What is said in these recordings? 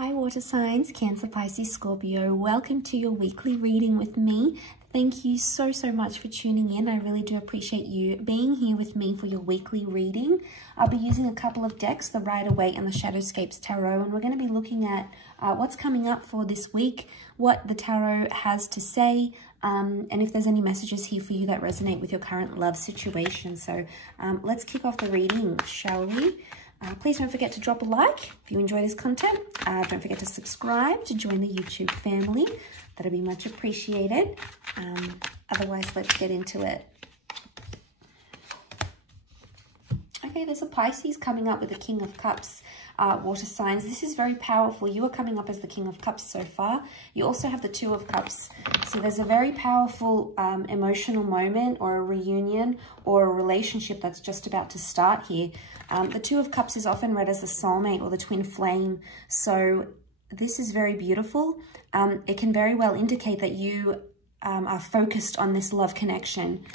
Hi water signs, Cancer, Pisces, Scorpio. Welcome to your weekly reading with me. Thank you so much for tuning in. I really do appreciate you being here with me for your weekly reading. I'll be using a couple of decks, the Rider-Waite and the Shadowscapes Tarot, and we're going to be looking at what's coming up for this week, what the tarot has to say, and if there's any messages here for you that resonate with your current love situation. So let's kick off the reading, shall we? Please don't forget to drop a like if you enjoy this content. Don't forget to subscribe to join the YouTube family. That'll be much appreciated. Otherwise, let's get into it. Okay, there's a Pisces coming up with the King of Cups, water signs. This is very powerful. You are coming up as the King of Cups so far. You also have the Two of Cups. So there's a very powerful emotional moment or a reunion or a relationship that's just about to start here. The Two of Cups is often read as the soulmate or the twin flame. So this is very beautiful. It can very well indicate that you are focused on this love connection.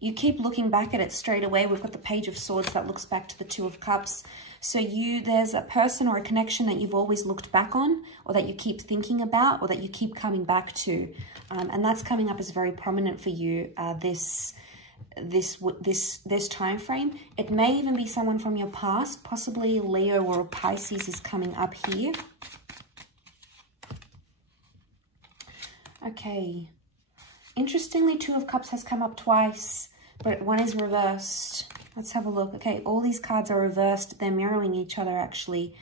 You keep looking back at it straight away. We've got the Page of Swords that looks back to the Two of Cups. So there's a person or a connection that you've always looked back on, or that you keep thinking about, or that you keep coming back to. And that's coming up as very prominent for you this time frame. It may even be someone from your past, possibly Leo or Pisces is coming up here. Okay. Interestingly, Two of Cups has come up twice, but one is reversed. Let's have a look. Okay, all these cards are reversed. They're mirroring each other, actually.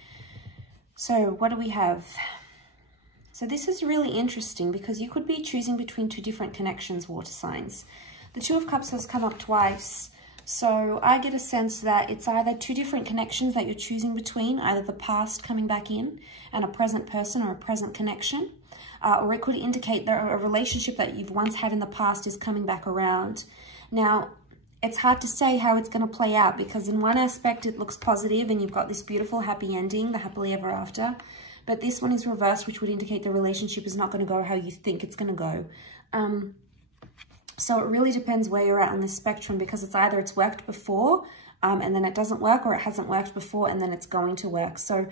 So what do we have? So this is really interesting because you could be choosing between two different connections, water signs. The Two of Cups has come up twice. So I get a sense that it's either two different connections that you're choosing between, either the past coming back in and a present person or a present connection. Or it could indicate that a relationship that you've once had in the past is coming back around. Now, it's hard to say how it's going to play out because in one aspect it looks positive and you've got this beautiful happy ending, the happily ever after. But this one is reversed, which would indicate the relationship is not going to go how you think it's going to go. So it really depends where you're at on this spectrum because it's either it's worked before and then it doesn't work, or it hasn't worked before and then it's going to work. So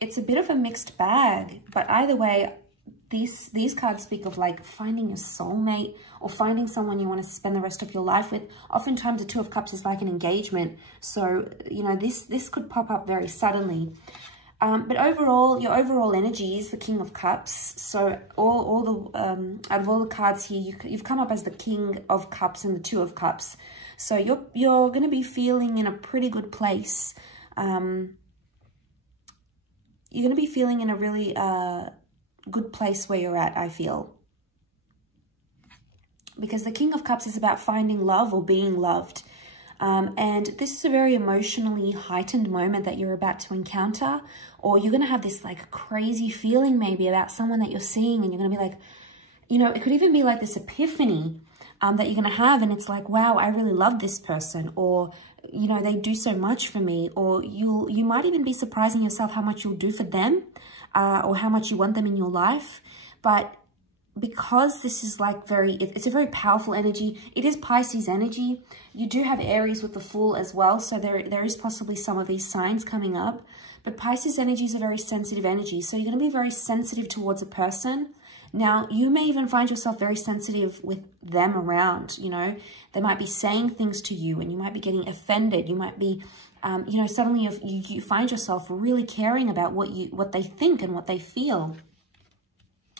it's a bit of a mixed bag, but either way, these cards speak of like finding your soulmate or finding someone you want to spend the rest of your life with. Oftentimes the Two of Cups is like an engagement. So, you know, this could pop up very suddenly. But overall, your overall energy is the King of Cups. So out of all the cards here, you've come up as the King of Cups and the Two of Cups. So you're going to be feeling in a pretty good place. You're going to be feeling in a really good place where you're at, I feel. Because the King of Cups is about finding love or being loved. And this is a very emotionally heightened moment that you're about to encounter, or you're going to have this like crazy feeling maybe about someone that you're seeing, and you're going to be like, you know, it could even be like this epiphany that you're going to have, and it's like, wow, I really love this person, or, you know, they do so much for me, or you might even be surprising yourself how much you'll do for them, or how much you want them in your life. But because this is like it's a very powerful energy. It is Pisces energy. You do have Aries with the Fool as well. So there is possibly some of these signs coming up. But Pisces energy is a very sensitive energy. So you're going to be very sensitive towards a person. Now, you may even find yourself very sensitive with them around, you know. They might be saying things to you and you might be getting offended. You might be, you know, suddenly you find yourself really caring about what they think and what they feel.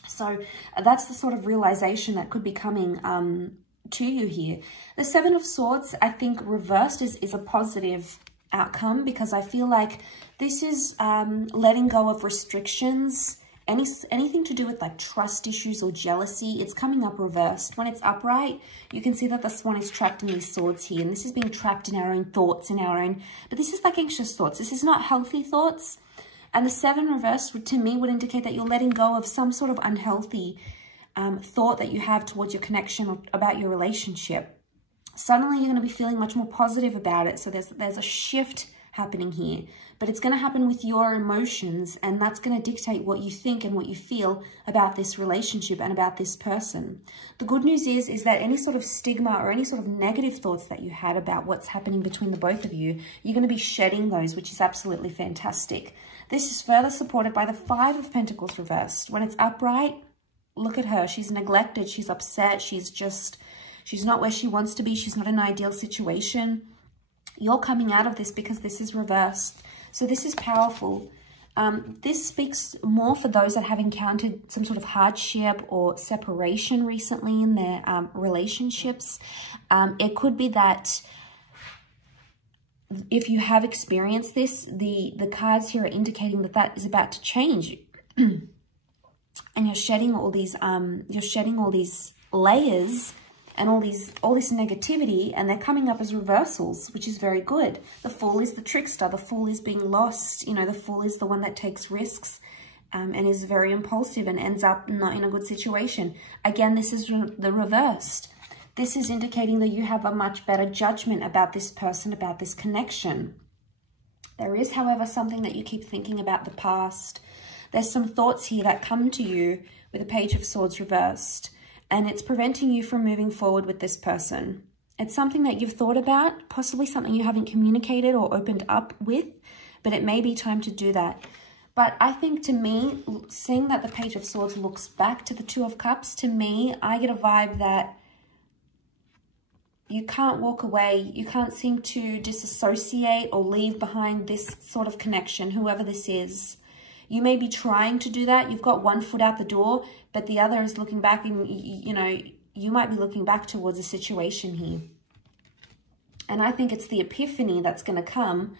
So that's the sort of realization that could be coming to you here. The Seven of Swords, I think reversed is a positive outcome, because I feel like this is letting go of restrictions, anything to do with like trust issues or jealousy. It's coming up reversed. When it's upright, you can see that the swan is trapped in these swords here, and this is being trapped in our own thoughts, but this is like anxious thoughts. This is not healthy thoughts. And the Seven reversed, to me, would indicate that you're letting go of some sort of unhealthy thought that you have towards your connection or about your relationship. Suddenly, you're going to be feeling much more positive about it. So there's a shift happening here, but it's going to happen with your emotions, and that's going to dictate what you think and what you feel about this relationship and about this person. The good news is that any sort of stigma or any sort of negative thoughts that you had about what's happening between the both of you, you're going to be shedding those, which is absolutely fantastic. This is further supported by the Five of Pentacles reversed. When it's upright, look at her. She's neglected. She's upset. She's not where she wants to be. She's not in an ideal situation. You're coming out of this because this is reversed. So this is powerful. This speaks more for those that have encountered some sort of hardship or separation recently in their relationships. It could be that if you have experienced this, the cards here are indicating that that is about to change. And you're shedding all these layers and all this negativity, and they're coming up as reversals, which is very good. The Fool is the trickster. The Fool is being lost. You know, the Fool is the one that takes risks and is very impulsive and ends up not in a good situation. Again, this is the reversed. This is indicating that you have a much better judgment about this person, about this connection. There is, however, something that you keep thinking about the past. There's some thoughts here that come to you with the Page of Swords reversed, and it's preventing you from moving forward with this person. It's something that you've thought about, possibly something you haven't communicated or opened up with, but it may be time to do that. But I think, to me, seeing that the Page of Swords looks back to the Two of Cups, to me, I get a vibe that you can't walk away. You can't seem to disassociate or leave behind this sort of connection, whoever this is. You may be trying to do that. You've got one foot out the door, but the other is looking back, and, you know, you might be looking back towards a situation here. And I think it's the epiphany that's going to come.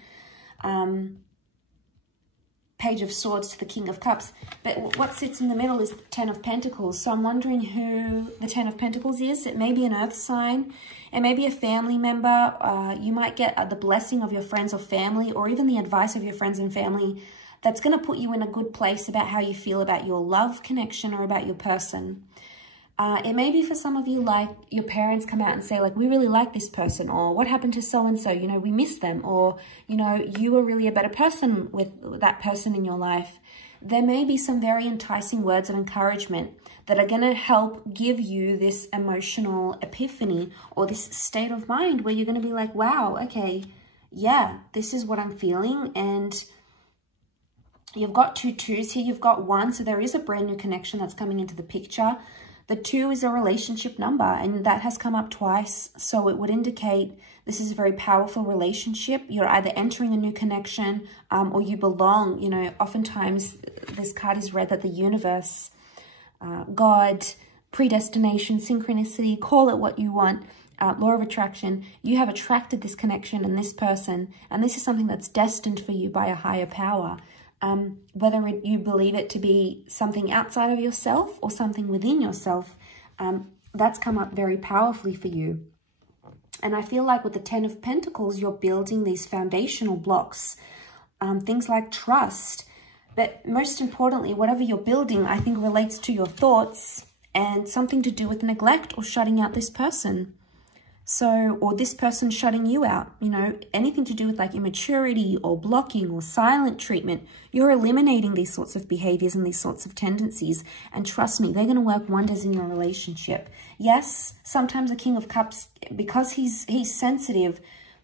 Page of Swords to the King of Cups. But what sits in the middle is the Ten of Pentacles. So I'm wondering who the Ten of Pentacles is. It may be an earth sign. It may be a family member. You might get the blessing of your friends or family, or even the advice of your friends and family, that's going to put you in a good place about how you feel about your love connection or about your person. It may be for some of you, like your parents come out and say, like, we really like this person, or what happened to so-and-so, you know, we miss them, or, you know, you were really a better person with that person in your life. There may be some very enticing words of encouragement that are going to help give you this emotional epiphany or this state of mind where you're going to be like, wow, okay, yeah, this is what I'm feeling. And you've got two twos here, you've got one, so there is a brand new connection that's coming into the picture. The 2 is a relationship number, and that has come up twice, so it would indicate this is a very powerful relationship. You're either entering a new connection or you belong. You know, oftentimes this card is read that the universe, God, predestination, synchronicity, call it what you want, law of attraction, you have attracted this connection and this person, and this is something that's destined for you by a higher power. Whether you believe it to be something outside of yourself or something within yourself, that's come up very powerfully for you. And I feel like with the Ten of Pentacles, you're building these foundational blocks, things like trust. But most importantly, whatever you're building, I think relates to your thoughts and something to do with neglect or shutting out this person. So, or this person shutting you out, you know, anything to do with like immaturity or blocking or silent treatment. You're eliminating these sorts of behaviors and these sorts of tendencies. And trust me, they're going to work wonders in your relationship. Yes, sometimes the King of Cups, because he's sensitive,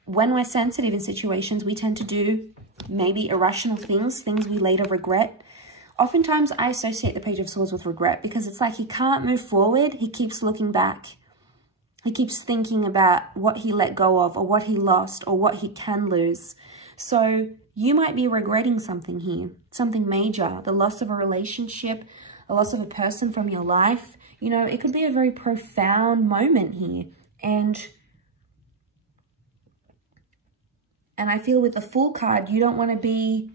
when we're sensitive in situations, we tend to do maybe irrational things we later regret. Oftentimes, I associate the Page of Swords with regret because it's like he can't move forward. He keeps looking back. He keeps thinking about what he let go of or what he lost or what he can lose. So you might be regretting something here, something major, the loss of a relationship, the loss of a person from your life. You know, it could be a very profound moment here. And I feel with the Fool card, you don't want to be,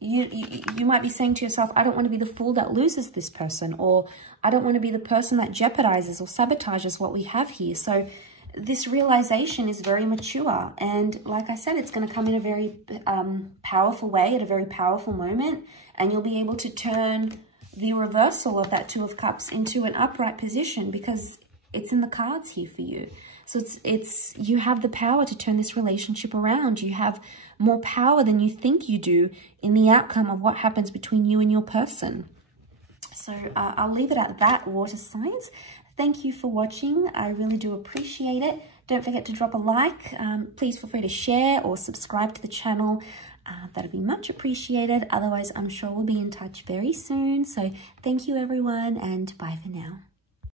you might be saying to yourself, I don't want to be the fool that loses this person, or I don't want to be the person that jeopardizes or sabotages what we have here. So this realization is very mature. And like I said, it's going to come in a very powerful way at a very powerful moment. And you'll be able to turn the reversal of that Two of Cups into an upright position because it's in the cards here for you. So it's you have the power to turn this relationship around. You have more power than you think you do in the outcome of what happens between you and your person. So I'll leave it at that, water signs. Thank you for watching. I really do appreciate it. Don't forget to drop a like. Please feel free to share or subscribe to the channel. That'd be much appreciated. Otherwise, I'm sure we'll be in touch very soon. So thank you, everyone, and bye for now.